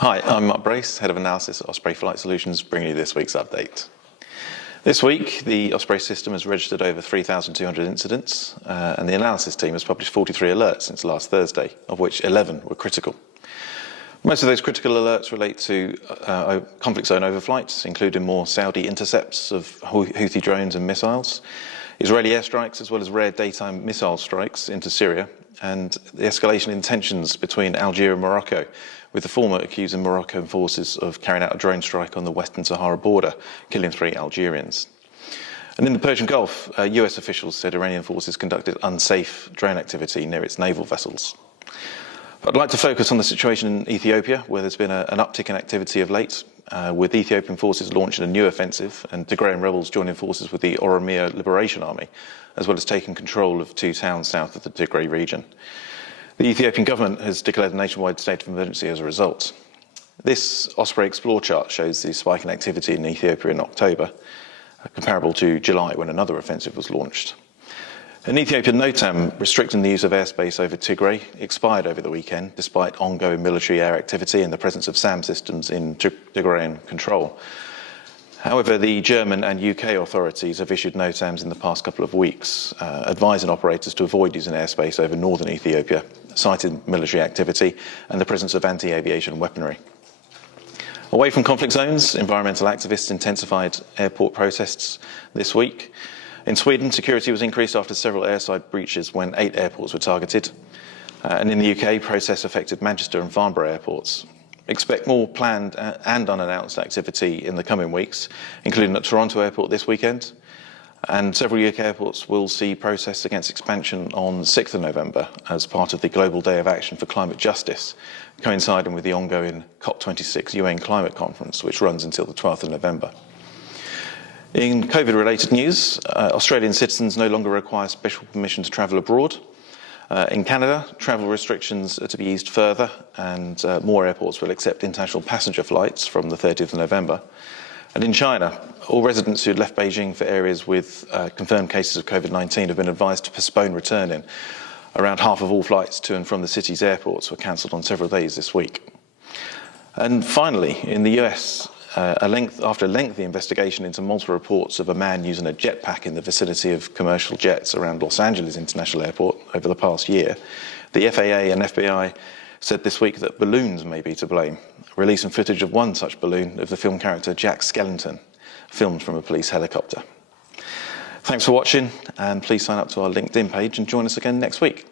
Hi, I'm Mark Brace, Head of Analysis at Osprey Flight Solutions, bringing you this week's update. This week, the Osprey system has registered over 3,200 incidents, and the analysis team has published 43 alerts since last Thursday, of which 11 were critical. Most of those critical alerts relate to conflict zone overflights, including more Saudi intercepts of Houthi drones and missiles, Israeli airstrikes, as well as rare daytime missile strikes into Syria, and the escalation in tensions between Algeria and Morocco, with the former accusing Moroccan forces of carrying out a drone strike on the Western Sahara border, killing 3 Algerians. And in the Persian Gulf, US officials said Iranian forces conducted unsafe drone activity near its naval vessels. But I'd like to focus on the situation in Ethiopia, where there's been an uptick in activity of late, with Ethiopian forces launching a new offensive and Tigrayan rebels joining forces with the Oromia Liberation Army, as well as taking control of 2 towns south of the Tigray region. The Ethiopian government has declared a nationwide state of emergency as a result. This Osprey Explore chart shows the spike in activity in Ethiopia in October, comparable to July when another offensive was launched. An Ethiopian NOTAM restricting the use of airspace over Tigray expired over the weekend, despite ongoing military air activity and the presence of SAM systems in Tigrayan control. However, the German and UK authorities have issued NOTAMs in the past couple of weeks, advising operators to avoid using airspace over northern Ethiopia, citing military activity and the presence of anti-aviation weaponry. Away from conflict zones, environmental activists intensified airport protests this week. In Sweden, security was increased after several airside breaches when 8 airports were targeted. And in the UK, protests affected Manchester and Farnborough airports. Expect more planned and unannounced activity in the coming weeks, including at Toronto Airport this weekend. And several UK airports will see protests against expansion on 6th of November as part of the Global Day of Action for Climate Justice, coinciding with the ongoing COP26 UN Climate Conference, which runs until the 12th of November. In COVID-related news, Australian citizens no longer require special permission to travel abroad. In Canada, travel restrictions are to be eased further, and more airports will accept international passenger flights from the 30th of November. And in China, all residents who had left Beijing for areas with confirmed cases of COVID-19 have been advised to postpone returning. Around half of all flights to and from the city's airports were cancelled on several days this week. And finally, in the US, after a lengthy investigation into multiple reports of a man using a jetpack in the vicinity of commercial jets around Los Angeles International Airport over the past year, the FAA and FBI said this week that balloons may be to blame, releasing footage of one such balloon of the film character Jack Skellington, filmed from a police helicopter. Thanks for watching, and please sign up to our LinkedIn page and join us again next week.